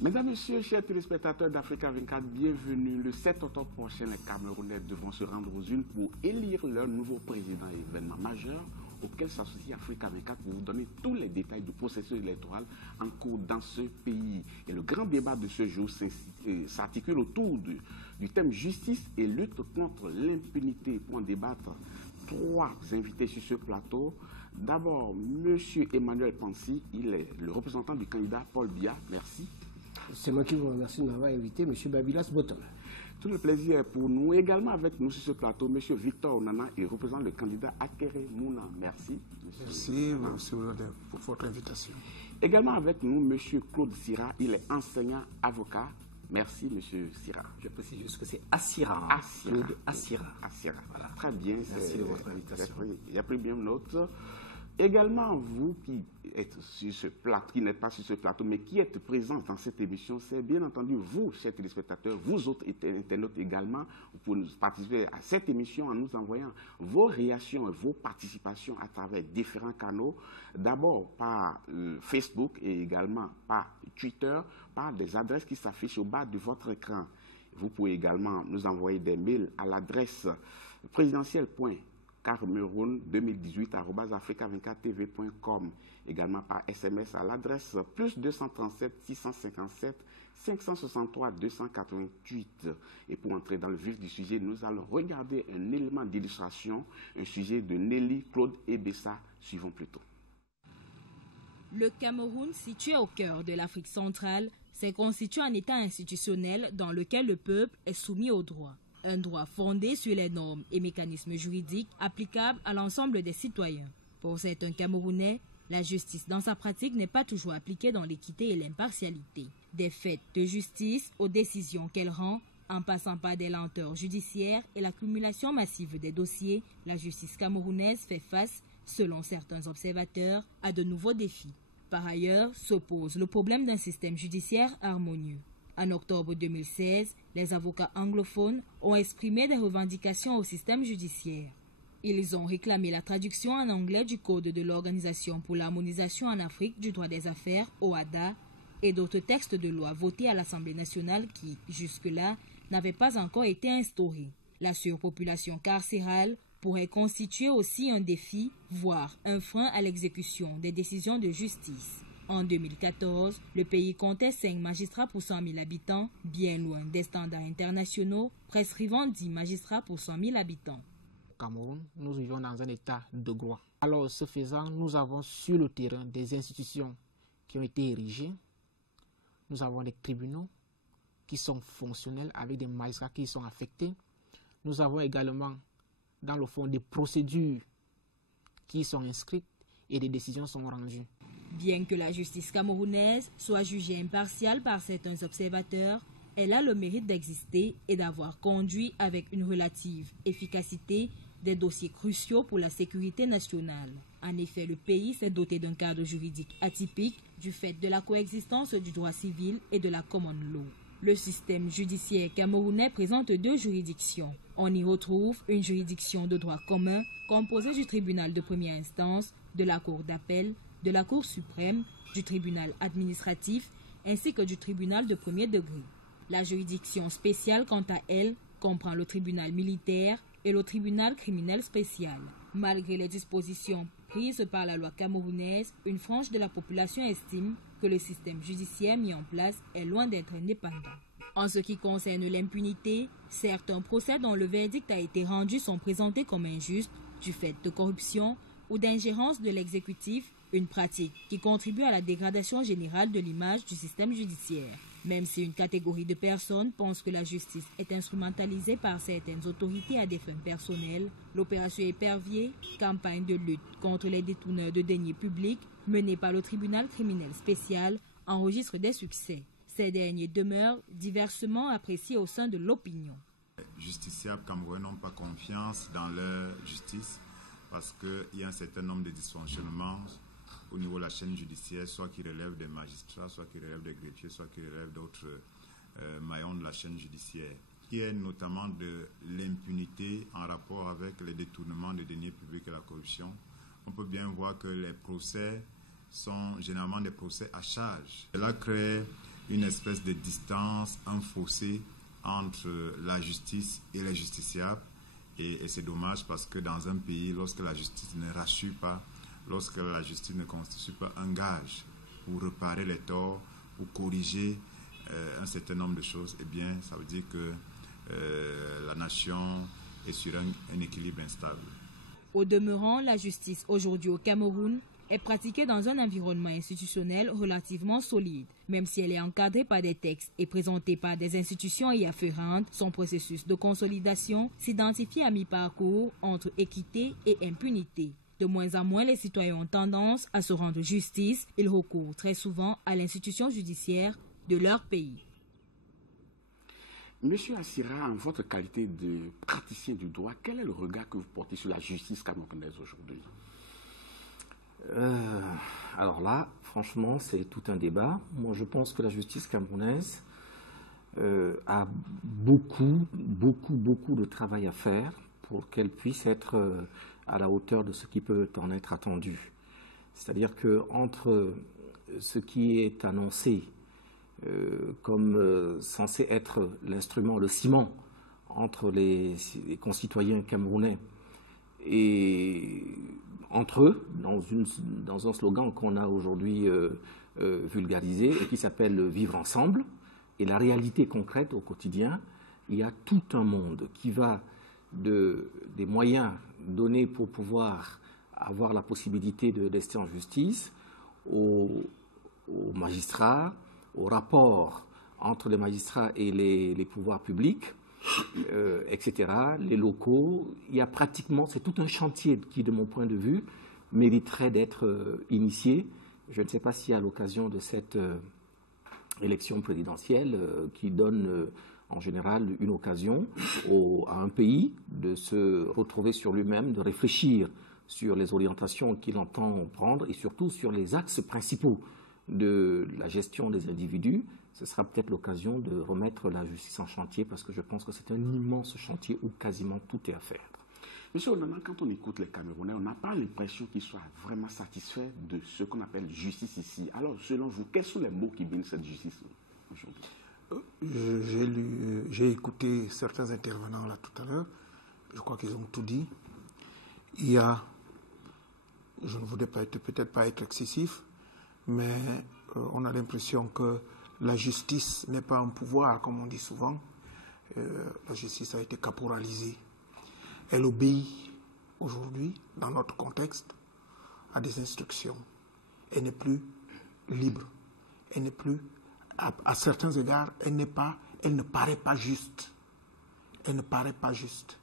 Mesdames, Messieurs, chers téléspectateurs d'Africa 24, bienvenue. Le 7 octobre prochain, les Camerounais devront se rendre aux urnes pour élire leur nouveau président, événement majeur auquel s'associe Africa 24 pour vous donner tous les détails du processus électoral en cours dans ce pays. Et le grand débat de ce jour s'articule autour du thème justice et lutte contre l'impunité. Pour en débattre, trois invités sur ce plateau. D'abord, M. Emmanuel Pansi, il est le représentant du candidat Paul Biya. Merci. C'est moi qui vous remercie de m'avoir invité, M. Babilas Boton. Tout le plaisir est pour nous. Également avec nous sur ce plateau, M. Victor Onana, il représente le candidat Akere Mouna. Merci. Merci pour votre invitation. Également avec nous, M. Claude Sira, il est enseignant avocat. Merci, M. Sira. Je précise juste que c'est Assira. Claude Assira. Assira. Voilà. Très bien. Merci de votre invitation. Il a pris bien note. Également, vous qui êtes sur ce plateau, qui n'êtes pas sur ce plateau, mais qui êtes présents dans cette émission, c'est bien entendu vous, chers téléspectateurs, vous autres internautes également, vous pouvez nous participer à cette émission en nous envoyant vos réactions et vos participations à travers différents canaux, d'abord par Facebook et également par Twitter, par des adresses qui s'affichent au bas de votre écran. Vous pouvez également nous envoyer des mails à l'adresse présidentielle.cameroun2018@africa24tv.com, également par SMS à l'adresse +237 657 563 288. Et pour entrer dans le vif du sujet, nous allons regarder un élément d'illustration, un sujet de Nelly Claude Ebessa. Suivons plutôt. Le Cameroun, situé au cœur de l'Afrique centrale, s'est constitué un État institutionnel dans lequel le peuple est soumis au droit. Un droit fondé sur les normes et mécanismes juridiques applicables à l'ensemble des citoyens. Pour certains Camerounais, la justice dans sa pratique n'est pas toujours appliquée dans l'équité et l'impartialité. Des faits de justice aux décisions qu'elle rend, en passant par des lenteurs judiciaires et l'accumulation massive des dossiers, la justice camerounaise fait face, selon certains observateurs, à de nouveaux défis. Par ailleurs, s'oppose le problème d'un système judiciaire harmonieux. En octobre 2016, les avocats anglophones ont exprimé des revendications au système judiciaire. Ils ont réclamé la traduction en anglais du Code de l'Organisation pour l'harmonisation en Afrique du droit des affaires, OHADA, et d'autres textes de loi votés à l'Assemblée nationale qui, jusque-là, n'avaient pas encore été instaurés. La surpopulation carcérale pourrait constituer aussi un défi, voire un frein à l'exécution des décisions de justice. En 2014, le pays comptait 5 magistrats pour 100 000 habitants, bien loin des standards internationaux prescrivant 10 magistrats pour 100 000 habitants. Au Cameroun, nous vivons dans un état de droit. Alors, ce faisant, nous avons sur le terrain des institutions qui ont été érigées. Nous avons des tribunaux qui sont fonctionnels avec des magistrats qui sont affectés. Nous avons également, dans le fond, des procédures qui sont inscrites et des décisions sont rendues. Bien que la justice camerounaise soit jugée impartiale par certains observateurs, elle a le mérite d'exister et d'avoir conduit avec une relative efficacité des dossiers cruciaux pour la sécurité nationale. En effet, le pays s'est doté d'un cadre juridique atypique du fait de la coexistence du droit civil et de la common law. Le système judiciaire camerounais présente 2 juridictions. On y retrouve une juridiction de droit commun composée du tribunal de première instance, de la cour d'appel, de la Cour suprême, du tribunal administratif ainsi que du tribunal de premier degré. La juridiction spéciale, quant à elle, comprend le tribunal militaire et le tribunal criminel spécial. Malgré les dispositions prises par la loi camerounaise, une frange de la population estime que le système judiciaire mis en place est loin d'être indépendant. En ce qui concerne l'impunité, certains procès dont le verdict a été rendu sont présentés comme injustes du fait de corruption ou d'ingérence de l'exécutif, une pratique qui contribue à la dégradation générale de l'image du système judiciaire. Même si une catégorie de personnes pense que la justice est instrumentalisée par certaines autorités à des fins personnelles, l'opération Épervier, campagne de lutte contre les détourneurs de deniers publics, menée par le tribunal criminel spécial, enregistre des succès. Ces derniers demeurent diversement appréciés au sein de l'opinion. Les justiciables camerounais n'ont pas confiance dans leur justice parce qu'il y a un certain nombre de dysfonctionnements au niveau de la chaîne judiciaire, soit qui relèvent des magistrats, soit qui relèvent des greffiers, soit qui relèvent d'autres maillons de la chaîne judiciaire, qui est notamment de l'impunité en rapport avec les détournements de deniers publics et la corruption. On peut bien voir que les procès sont généralement des procès à charge. Cela crée une espèce de distance, un fossé entre la justice et les justiciables. Et c'est dommage parce que dans un pays, lorsque la justice ne rassure pas, lorsque la justice ne constitue pas un gage pour réparer les torts, pour corriger un certain nombre de choses, eh bien, ça veut dire que la nation est sur un équilibre instable. Au demeurant, la justice aujourd'hui au Cameroun est pratiquée dans un environnement institutionnel relativement solide. Même si elle est encadrée par des textes et présentée par des institutions y afférentes, son processus de consolidation s'identifie à mi-parcours entre équité et impunité. De moins en moins, les citoyens ont tendance à se rendre justice. Ils recourent très souvent à l'institution judiciaire de leur pays. Monsieur Assira, en votre qualité de praticien du droit, quel est le regard que vous portez sur la justice camerounaise aujourd'hui? Alors là, franchement, c'est tout un débat. Moi, je pense que la justice camerounaise a beaucoup de travail à faire pour qu'elle puisse être à la hauteur de ce qui peut en être attendu. C'est-à-dire qu'entre ce qui est annoncé comme censé être l'instrument, le ciment entre les concitoyens camerounais et entre eux, dans un slogan qu'on a aujourd'hui vulgarisé et qui s'appelle « Vivre ensemble », et la réalité concrète au quotidien, il y a tout un monde qui va des moyens donnés pour pouvoir avoir la possibilité de rester en justice, aux magistrats, aux rapports entre les magistrats et les pouvoirs publics, etc., les locaux. Il y a pratiquement, c'est tout un chantier qui, de mon point de vue, mériterait d'être initié. Je ne sais pas si à l'occasion de cette élection présidentielle qui donne en général une occasion à un pays de se retrouver sur lui-même, de réfléchir sur les orientations qu'il entend prendre et surtout sur les axes principaux de la gestion des individus. Ce sera peut-être l'occasion de remettre la justice en chantier parce que je pense que c'est un immense chantier où quasiment tout est à faire. Monsieur Onana, quand on écoute les Camerounais, on n'a pas l'impression qu'ils soient vraiment satisfaits de ce qu'on appelle justice ici. Alors, selon vous, quels sont les mots qui viennent cette justice aujourd'hui? J'ai écouté certains intervenants là tout à l'heure. Je crois qu'ils ont tout dit. Il y a, je ne voudrais peut-être pas être excessif, mais on a l'impression que la justice n'est pas un pouvoir, comme on dit souvent. La justice a été caporalisée. Elle obéit aujourd'hui, dans notre contexte, à des instructions. Elle n'est plus libre. Elle n'est plus, à certains égards, elle ne paraît pas juste. Elle ne paraît pas juste.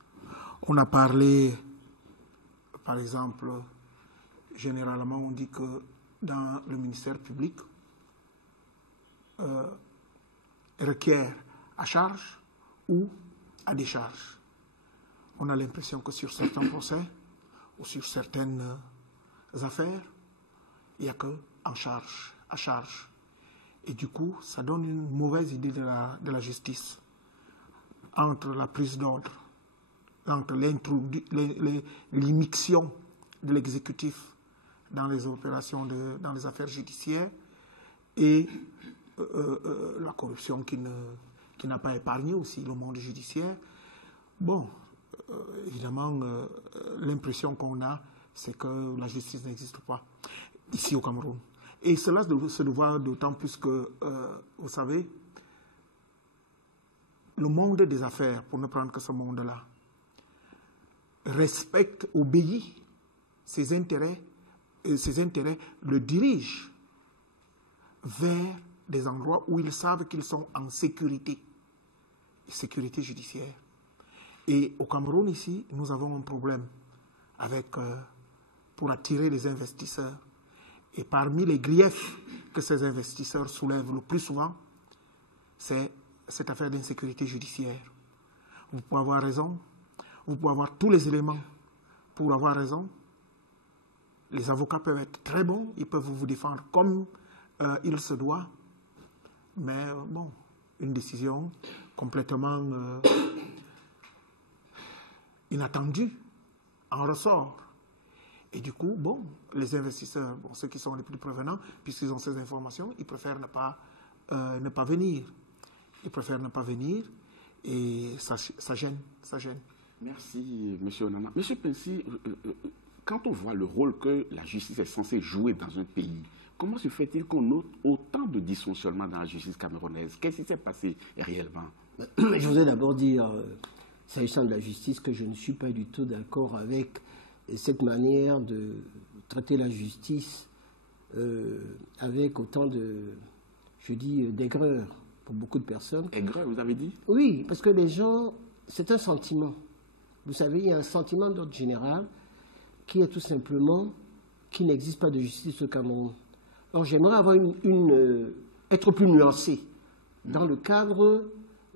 On a parlé, par exemple, généralement, on dit que dans le ministère public, requiert à charge ou à décharge. On a l'impression que sur certains procès ou sur certaines affaires, il n'y a que en charge, à charge. Et du coup, ça donne une mauvaise idée de la justice. Entre la prise d'ordre, entre l'immixtion de l'exécutif dans les opérations, dans les affaires judiciaires et la corruption qui n'a pas épargné aussi le monde judiciaire. Bon, évidemment, l'impression qu'on a, c'est que la justice n'existe pas ici au Cameroun. Et cela se voit d'autant plus que, vous savez, le monde des affaires, pour ne prendre que ce monde-là, respecte, obéit ses intérêts, et ses intérêts le dirigent vers des endroits où ils savent qu'ils sont en sécurité judiciaire. Et au Cameroun, ici, nous avons un problème pour attirer les investisseurs. Et parmi les griefs que ces investisseurs soulèvent le plus souvent, c'est cette affaire d'insécurité judiciaire. Vous pouvez avoir raison, vous pouvez avoir tous les éléments pour avoir raison. Les avocats peuvent être très bons, ils peuvent vous défendre comme il se doit, mais bon, une décision complètement inattendue en ressort. Et du coup, bon, les investisseurs, ceux qui sont les plus prévenants, puisqu'ils ont ces informations, ils préfèrent ne pas ne pas venir. Ils préfèrent ne pas venir et ça gêne, ça gêne. Merci, M. Onana. M. Pensy, quand on voit le rôle que la justice est censée jouer dans un pays, comment se fait-il qu'on note autant de dysfonctionnements dans la justice camerounaise? Qu'est-ce qui s'est passé réellement? Je voudrais d'abord dire, s'agissant de la justice, que je ne suis pas du tout d'accord avec cette manière de traiter la justice avec autant de, je dis, d'aigreur pour beaucoup de personnes. Aigreur, vous avez dit? Oui, parce que les gens, c'est un sentiment. Vous savez, il y a un sentiment d'ordre général qui est tout simplement qu'il n'existe pas de justice au Cameroun. Alors j'aimerais avoir être plus nuancé dans le cadre,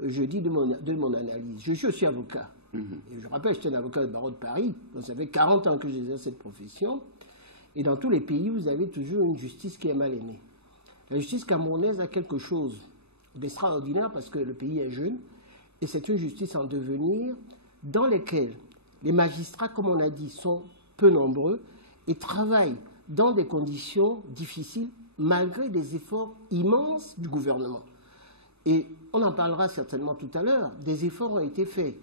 je dis, de mon analyse. Je suis aussi avocat. Et je rappelle, j'étais un avocat du barreau de Paris, donc ça fait 40 ans que j'exerce cette profession. Et dans tous les pays, vous avez toujours une justice qui est mal aimée. La justice camerounaise a quelque chose d'extraordinaire parce que le pays est jeune, et c'est une justice en devenir dans laquelle les magistrats, comme on a dit, sont peu nombreux et travaillent dans des conditions difficiles malgré des efforts immenses du gouvernement. Et on en parlera certainement tout à l'heure, des efforts ont été faits,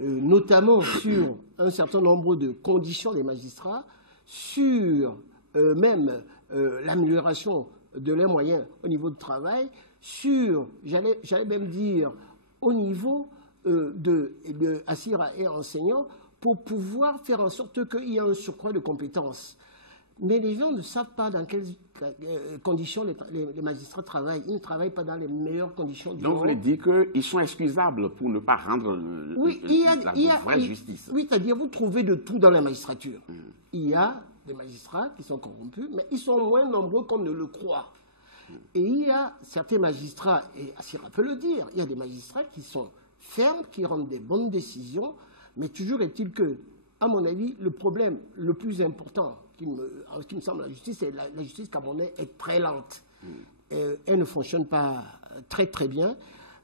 notamment sur un certain nombre de conditions des magistrats, sur même l'amélioration de leurs moyens au niveau de travail, sur, j'allais même dire, au niveau de assira et enseignants, pour pouvoir faire en sorte qu'il y ait un surcroît de compétences. Mais les gens ne savent pas dans quelles conditions les magistrats travaillent. Ils ne travaillent pas dans les meilleures conditions du monde. Donc vous voulez dire qu'ils sont excusables pour ne pas rendre la vraie justice. Oui, c'est-à-dire vous trouvez de tout dans la magistrature. Il y a des magistrats qui sont corrompus, mais ils sont moins nombreux qu'on ne le croit. Et il y a certains magistrats, et Assira peut le dire, il y a des magistrats qui sont fermes, qui rendent des bonnes décisions, mais toujours est-il que, à mon avis, le problème le plus important qui me semble la justice, c'est la justice camerounaise est très lente. Elle ne fonctionne pas très très bien,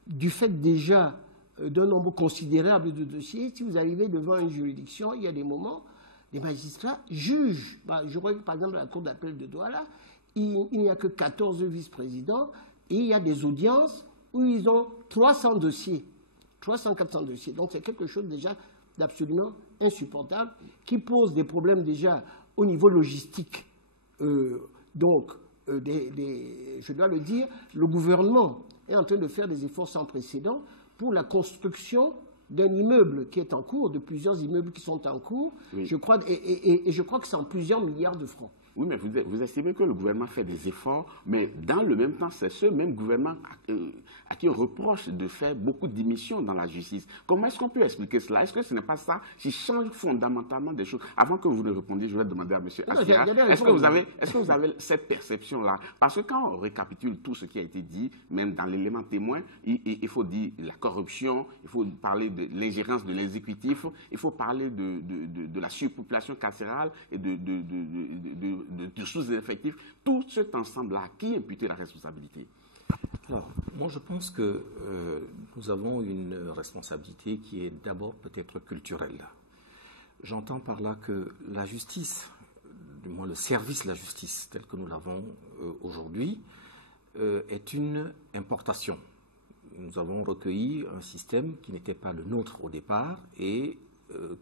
du fait déjà d'un nombre considérable de dossiers. Si vous arrivez devant une juridiction, il y a des moments, les magistrats jugent. Je vois que, par exemple, à la Cour d'appel de Douala, il n'y a que 14 vice-présidents et il y a des audiences où ils ont 300 dossiers, 300-400 dossiers. Donc c'est quelque chose déjà d'absolument insupportable qui pose des problèmes déjà au niveau logistique. Je dois le dire, le gouvernement est en train de faire des efforts sans précédent pour la construction d'un immeuble qui est en cours, de plusieurs immeubles qui sont en cours, oui. Je crois, et je crois que c'est en plusieurs milliards de francs. Oui, mais vous estimez que le gouvernement fait des efforts, mais dans le même temps, c'est ce même gouvernement à qui on reproche de faire beaucoup d'émissions dans la justice. Comment est-ce qu'on peut expliquer cela? Est-ce que ce n'est pas ça qui change fondamentalement des choses? Avant que vous ne répondiez, je vais demander à M. Assira, est-ce que vous avez cette perception-là? Parce que quand on récapitule tout ce qui a été dit, même dans l'élément témoin, il faut dire la corruption, il faut parler de l'ingérence de l'exécutif, il faut parler de la surpopulation carcérale et de sous-effectifs, tout cet ensemble-là, qui imputait la responsabilité? Alors, moi je pense que nous avons une responsabilité qui est d'abord peut-être culturelle. J'entends par là que la justice, du moins le service de la justice tel que nous l'avons aujourd'hui, est une importation. Nous avons recueilli un système qui n'était pas le nôtre au départ et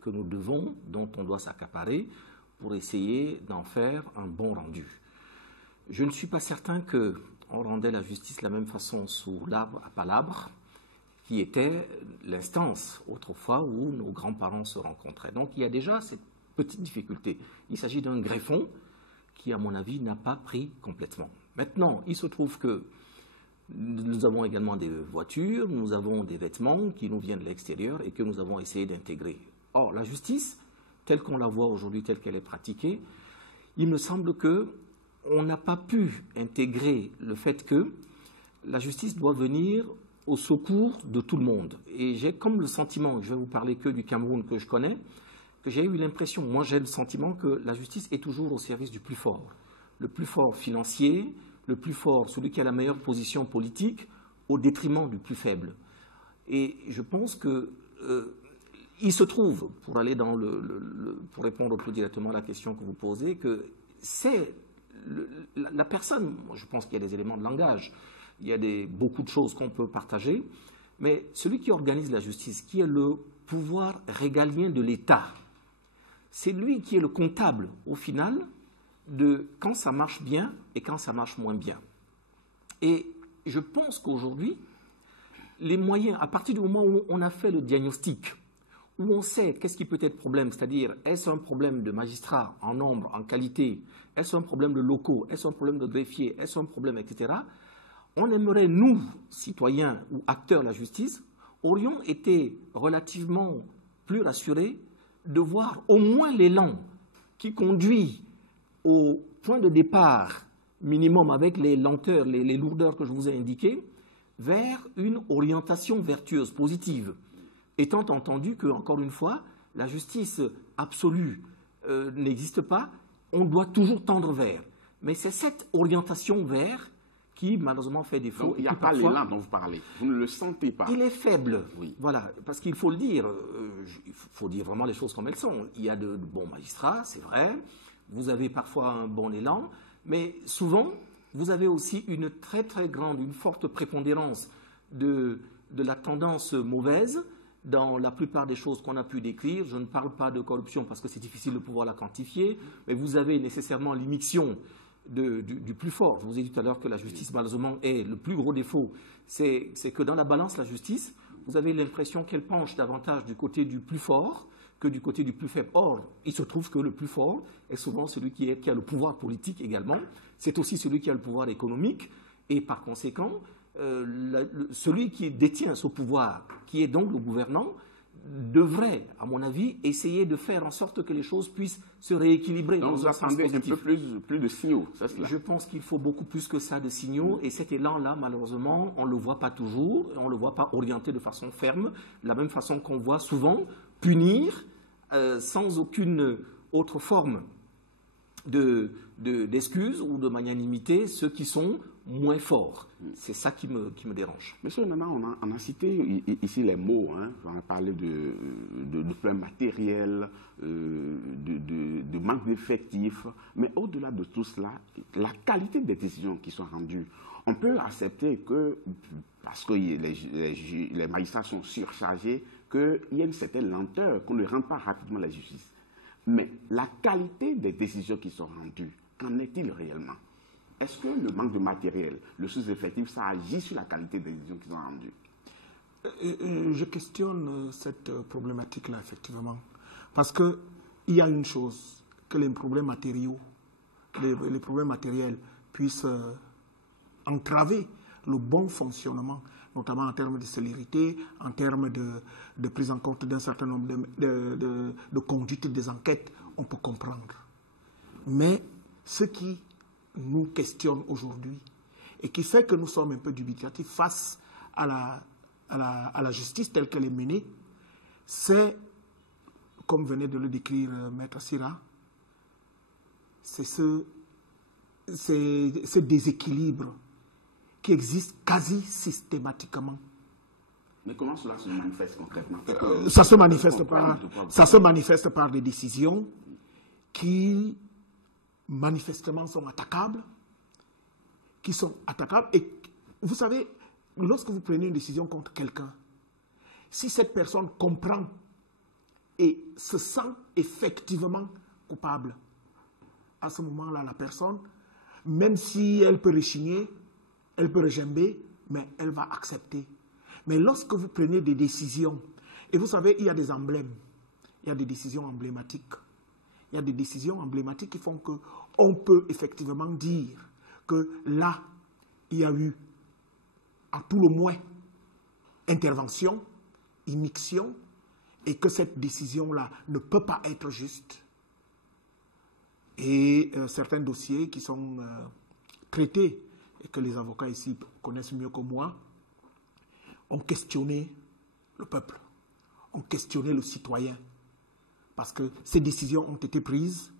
que nous devons, dont on doit s'accaparer pour essayer d'en faire un bon rendu. Je ne suis pas certain qu'on rendait la justice de la même façon sous l'arbre à palabres, qui était l'instance autrefois où nos grands-parents se rencontraient. Donc il y a déjà cette petite difficulté. Il s'agit d'un greffon qui, à mon avis, n'a pas pris complètement. Maintenant, il se trouve que nous avons également des voitures, nous avons des vêtements qui nous viennent de l'extérieur et que nous avons essayé d'intégrer. Or, la justice, telle qu'on la voit aujourd'hui, telle qu'elle est pratiquée, il me semble qu'on n'a pas pu intégrer le fait que la justice doit venir au secours de tout le monde. Et j'ai comme le sentiment, je vais vous parler que du Cameroun que je connais, que j'ai eu l'impression, moi j'ai le sentiment que la justice est toujours au service du plus fort. Le plus fort financier, le plus fort, celui qui a la meilleure position politique, au détriment du plus faible. Et je pense que il se trouve, pour aller dans pour répondre plus directement à la question que vous posez, que c'est la personne, moi je pense qu'il y a des éléments de langage, il y a beaucoup de choses qu'on peut partager. Mais celui qui organise la justice, qui est le pouvoir régalien de l'État, c'est lui qui est le comptable, au final, de quand ça marche bien et quand ça marche moins bien. Et je pense qu'aujourd'hui, les moyens, à partir du moment où on a fait le diagnostic, où on sait qu'est-ce qui peut être problème, c'est-à-dire est-ce un problème de magistrats en nombre, en qualité, est-ce un problème de locaux, est-ce un problème de greffiers, est-ce un problème, etc., on aimerait, nous, citoyens ou acteurs de la justice, aurions été relativement plus rassurés de voir au moins l'élan qui conduit au point de départ minimum avec les lenteurs, les lourdeurs que je vous ai indiquées, vers une orientation vertueuse, positive, étant entendu que, encore une fois, la justice absolue n'existe pas, on doit toujours tendre vers. Mais c'est cette orientation vers qui, malheureusement, fait défaut. Donc, il n'y a pas l'élan dont vous parlez. Vous ne le sentez pas. Il est faible. Oui. Voilà, parce qu'il faut le dire. Il faut dire vraiment les choses comme elles sont. Il y a de bons magistrats, c'est vrai. Vous avez parfois un bon élan. Mais souvent, vous avez aussi une très, très grande, une forte prépondérance de la tendance mauvaise dans la plupart des choses qu'on a pu décrire. Je ne parle pas de corruption parce que c'est difficile de pouvoir la quantifier. Mais vous avez nécessairement l'immixtion du plus fort. Je vous ai dit tout à l'heure que la justice, malheureusement, est le plus gros défaut. C'est que dans la balance, la justice, vous avez l'impression qu'elle penche davantage du côté du plus fort que du côté du plus faible. Or, il se trouve que le plus fort est souvent celui qui a le pouvoir politique également. C'est aussi celui qui a le pouvoir économique. Et par conséquent, celui qui détient ce pouvoir, qui est donc le gouvernant, devrait, à mon avis, essayer de faire en sorte que les choses puissent se rééquilibrer. Donc vous attendez un peu plus de signaux, c'est cela? Je pense qu'il faut beaucoup plus que ça de signaux, et cet élan-là, malheureusement, on ne le voit pas toujours, on ne le voit pas orienté de façon ferme, de la même façon qu'on voit souvent punir sans aucune autre forme d'excuses ou de magnanimité ceux qui sont moins forts. C'est ça qui me dérange. Monsieur Nana, on a cité ici les mots, hein. On a parlé de plein matériel, de manque d'effectifs, mais au-delà de tout cela, la qualité des décisions qui sont rendues. On peut accepter que, parce que les magistrats sont surchargés, qu'il y ait une certaine lenteur, qu'on ne rende pas rapidement la justice. Mais la qualité des décisions qui sont rendues, qu'en est-il réellement? Est-ce que le manque de matériel, le sous-effectif, ça agit sur la qualité des décisions qui sont rendues? Je questionne cette problématique-là, effectivement. Parce qu'il y a une chose, que les problèmes matériaux, les problèmes matériels puissent entraver le bon fonctionnement, notamment en termes de célérité, en termes de prise en compte d'un certain nombre de conduites des enquêtes, on peut comprendre. Mais ce qui nous questionne aujourd'hui et qui fait que nous sommes un peu dubitatifs face à la justice telle qu'elle est menée, c'est, comme venait de le décrire Maître Sira, c'est ce déséquilibre qui existe quasi systématiquement. Mais comment cela se manifeste concrètement? Ça se manifeste par des décisions qui manifestement sont attaquables, Et vous savez, lorsque vous prenez une décision contre quelqu'un, si cette personne comprend et se sent effectivement coupable, à ce moment-là, la personne, même si elle peut rechigner, elle peut regimber, mais elle va accepter. Mais lorsque vous prenez des décisions, et vous savez, il y a des emblèmes, il y a des décisions emblématiques. Il y a des décisions emblématiques qui font qu'on peut effectivement dire que là, il y a eu, à tout le moins, intervention, immixtion, et que cette décision-là ne peut pas être juste. Et certains dossiers qui sont traités, et que les avocats ici connaissent mieux que moi, ont questionné le peuple, ont questionné le citoyen. Parce que ces décisions ont été prises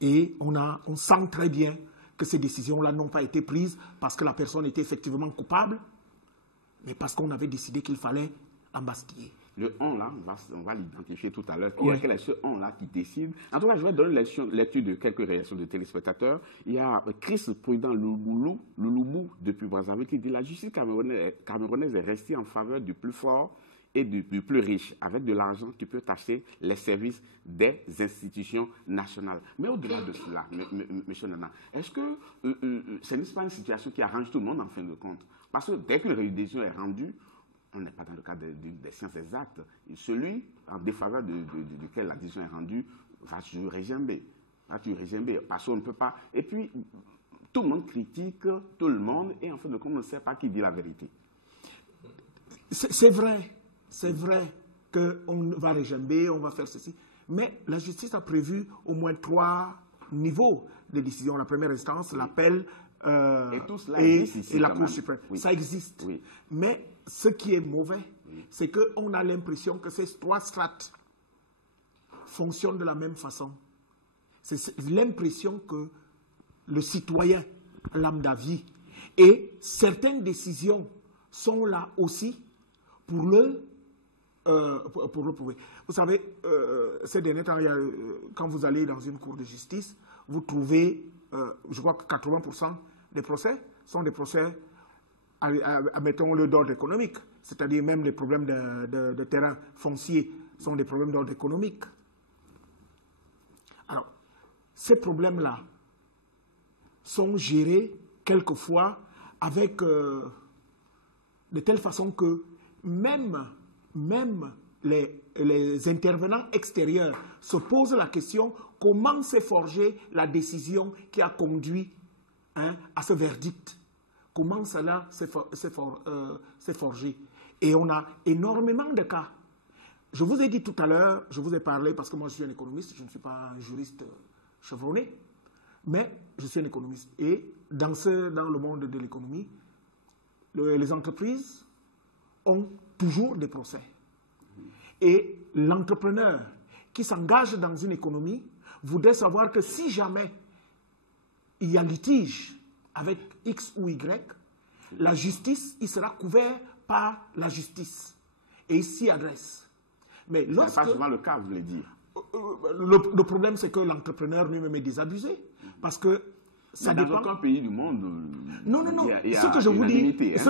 et on sent très bien que ces décisions-là n'ont pas été prises parce que la personne était effectivement coupable, mais parce qu'on avait décidé qu'il fallait l'embastiller. Le on là, on va l'identifier tout à l'heure. Quel est ce on là qui décide? En tout cas, je vais donner lecture de quelques réactions de téléspectateurs. Il y a Chris Prudent Louloubou depuis Brazzaville qui dit: la justice camerounaise est restée en faveur du plus fort et du plus riche, avec de l'argent qui peut acheter les services des institutions nationales. Mais au-delà de cela, M. Nana, est-ce que ce n'est pas une situation qui arrange tout le monde en fin de compte? Parce que dès qu'une décision est rendue, on n'est pas dans le cadre des sciences exactes. Et celui en défaveur duquel la décision est rendue va toujours régimer. Parce qu'on ne peut pas. Et puis, tout le monde critique tout le monde et en fin de compte, on ne sait pas qui dit la vérité. C'est vrai qu'on va régimer, on va faire ceci. Mais la justice a prévu au moins 3 niveaux de décision. La première instance, l'appel et la Cour suprême. Oui. Ça existe. Oui. Mais ce qui est mauvais, c'est qu'on a l'impression que ces 3 strates fonctionnent de la même façon. C'est l'impression que le citoyen lambda vit. Et certaines décisions sont là aussi pour le prouver. Vous savez, ces derniers temps, quand vous allez dans une cour de justice, vous trouvez, je crois que 80% des procès sont des procès, mettons-le, d'ordre économique. C'est-à-dire même les problèmes de terrain foncier sont des problèmes d'ordre économique. Alors, ces problèmes-là sont gérés quelquefois avec de telle façon que même les intervenants extérieurs se posent la question: comment s'est forgée la décision qui a conduit à ce verdict? Comment cela s'est forgé? Et on a énormément de cas. Je vous ai dit tout à l'heure, je vous ai parlé, parce que moi je suis un économiste, je ne suis pas un juriste chevronné, mais je suis un économiste. Et dans le monde de l'économie, les entreprises ont toujours des procès. Et l'entrepreneur qui s'engage dans une économie voudrait savoir que si jamais il y a litige avec X ou Y, la justice, il sera couvert par la justice. Et il s'y adresse. Mais ce n'est pas souvent le cas, vous voulez dire. Le problème, c'est que l'entrepreneur lui-même est désabusé. Parce que ça dépend. Dans aucun pays du monde, non. Ce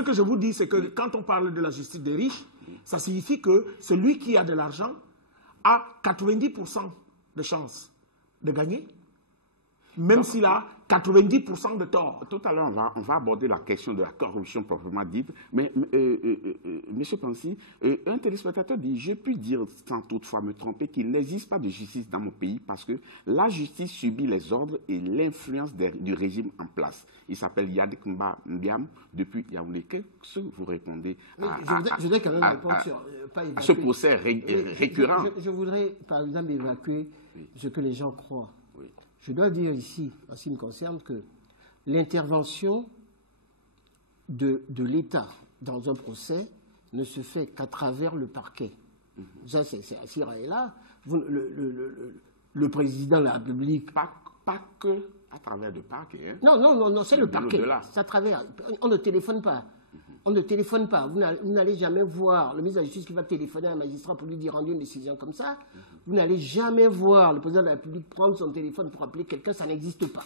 que je vous dis, c'est que quand on parle de la justice des riches, ça signifie que celui qui a de l'argent a 90% de chances de gagner, même s'il a 90% de tort. Tout à l'heure, on va aborder la question de la corruption proprement dite. Mais, M. Pansi, un téléspectateur dit: je puis dire sans toutefois me tromper qu'il n'existe pas de justice dans mon pays parce que la justice subit les ordres et l'influence du régime en place. Il s'appelle Yadik Mbiam depuis Yaoundé. Qu'est-ce que vous répondez je voudrais quand même répondre sur à ce procès récurrent? Je voudrais, par exemple, évacuer ce que les gens croient. Je dois dire ici, en ce qui me concerne, que l'intervention de l'État dans un procès ne se fait qu'à travers le parquet. Ça, c'est assis et là. Le président de la République... Pas que à travers le parquet. Hein. Non, c'est le parquet. C'est à travers... On ne téléphone pas. On ne téléphone pas. Vous n'allez jamais voir le ministre de la Justice qui va téléphoner à un magistrat pour lui dire rendu une décision comme ça. Vous n'allez jamais voir le président de la République prendre son téléphone pour appeler quelqu'un. Ça n'existe pas.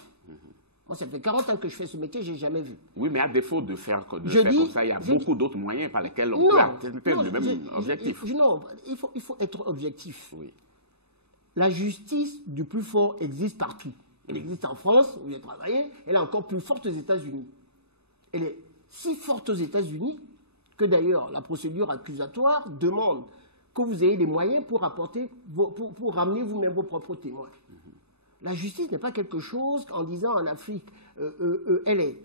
Moi, ça fait 40 ans que je fais ce métier, je n'ai jamais vu. Oui, mais à défaut de faire comme ça, il y a beaucoup d'autres moyens par lesquels on peut atteindre le même objectif. Non, il faut être objectif. Oui. La justice du plus fort existe partout. Elle existe en France, où j'ai travaillé. Elle est encore plus forte aux États-Unis. Elle est si forte aux États-Unis que d'ailleurs la procédure accusatoire demande que vous ayez des moyens pour ramener vous-même vos propres témoins. La justice n'est pas quelque chose en disant en Afrique, elle est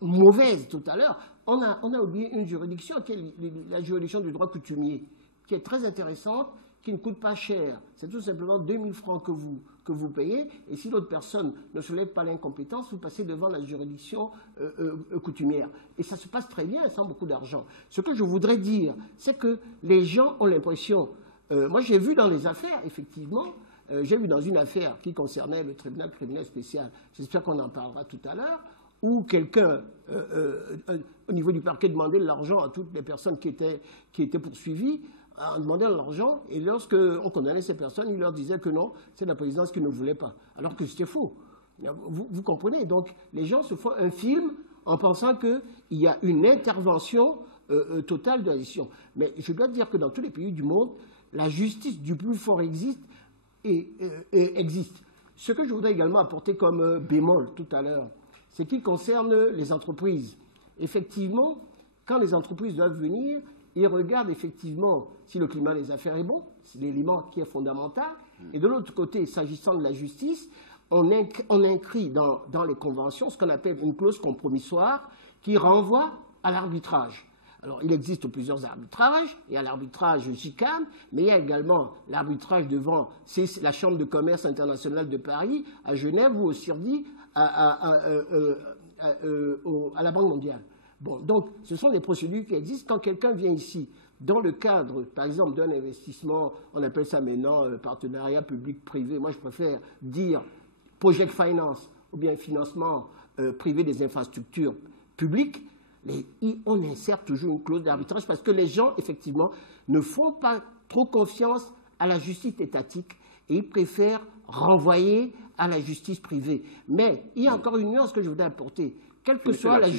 mauvaise tout à l'heure. On a oublié une juridiction qui est la juridiction du droit coutumier, qui est très intéressante, qui ne coûte pas cher. C'est tout simplement 2000 francs que vous payez. Et si l'autre personne ne soulève pas l'incompétence, vous passez devant la juridiction coutumière. Et ça se passe très bien, sans beaucoup d'argent. Ce que je voudrais dire, c'est que les gens ont l'impression... moi, j'ai vu dans les affaires, effectivement, j'ai vu dans une affaire qui concernait le tribunal criminel spécial, j'espère qu'on en parlera tout à l'heure, où quelqu'un, au niveau du parquet, demandait de l'argent à toutes les personnes qui étaient poursuivies. en demandant de l'argent, et lorsqu'on condamnait ces personnes, ils leur disaient que non, c'est la présidence qui ne voulait pas, alors que c'était faux. Vous comprenez? Donc, les gens se font un film en pensant qu'il y a une intervention totale de la décision. Mais je dois dire que dans tous les pays du monde, la justice du plus fort existe. Ce que je voudrais également apporter comme bémol tout à l'heure, c'est qui concerne les entreprises. Effectivement, quand les entreprises doivent venir, ils regardent effectivement si le climat des affaires est bon, c'est l'élément qui est fondamental. Et de l'autre côté, s'agissant de la justice, on inscrit dans les conventions ce qu'on appelle une clause compromissoire qui renvoie à l'arbitrage. Alors, il existe plusieurs arbitrages. Il y a l'arbitrage GICAM, mais il y a également l'arbitrage devant la Chambre de commerce internationale de Paris, à Genève ou au CIRDI, à la Banque mondiale. Bon, donc, ce sont des procédures qui existent. Quand quelqu'un vient ici, dans le cadre, par exemple, d'un investissement, on appelle ça maintenant partenariat public-privé. Moi, je préfère dire project finance ou bien financement privé des infrastructures publiques. On insère toujours une clause d'arbitrage parce que les gens, effectivement, ne font pas trop confiance à la justice étatique et ils préfèrent renvoyer à la justice privée. Mais il y a encore une nuance que je voudrais apporter. Quelle que soit la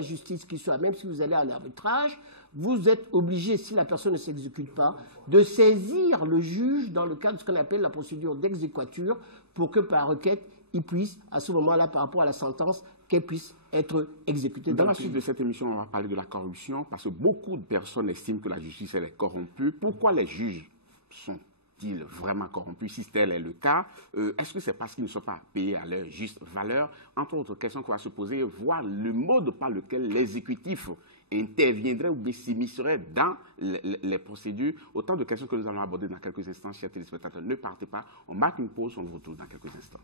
justice qui soit, même si vous allez en arbitrage, vous êtes obligé, si la personne ne s'exécute pas, de saisir le juge dans le cadre de ce qu'on appelle la procédure d'exéquatur pour que par requête, il puisse, à ce moment-là, par rapport à la sentence, qu'elle puisse être exécutée. Dans la suite de cette émission, on va parler de la corruption, parce que beaucoup de personnes estiment que la justice, elle est corrompue. Pourquoi les juges sont-ils vraiment corrompus? Si tel est le cas, est-ce que c'est parce qu'ils ne sont pas payés à leur juste valeur? Entre autres questions qu'on va se poser, voir le mode par lequel l'exécutif interviendrait ou s'immiscerait dans les procédures. Autant de questions que nous allons aborder dans quelques instants, chers téléspectateurs. Ne partez pas, on marque une pause, on vous retrouve dans quelques instants.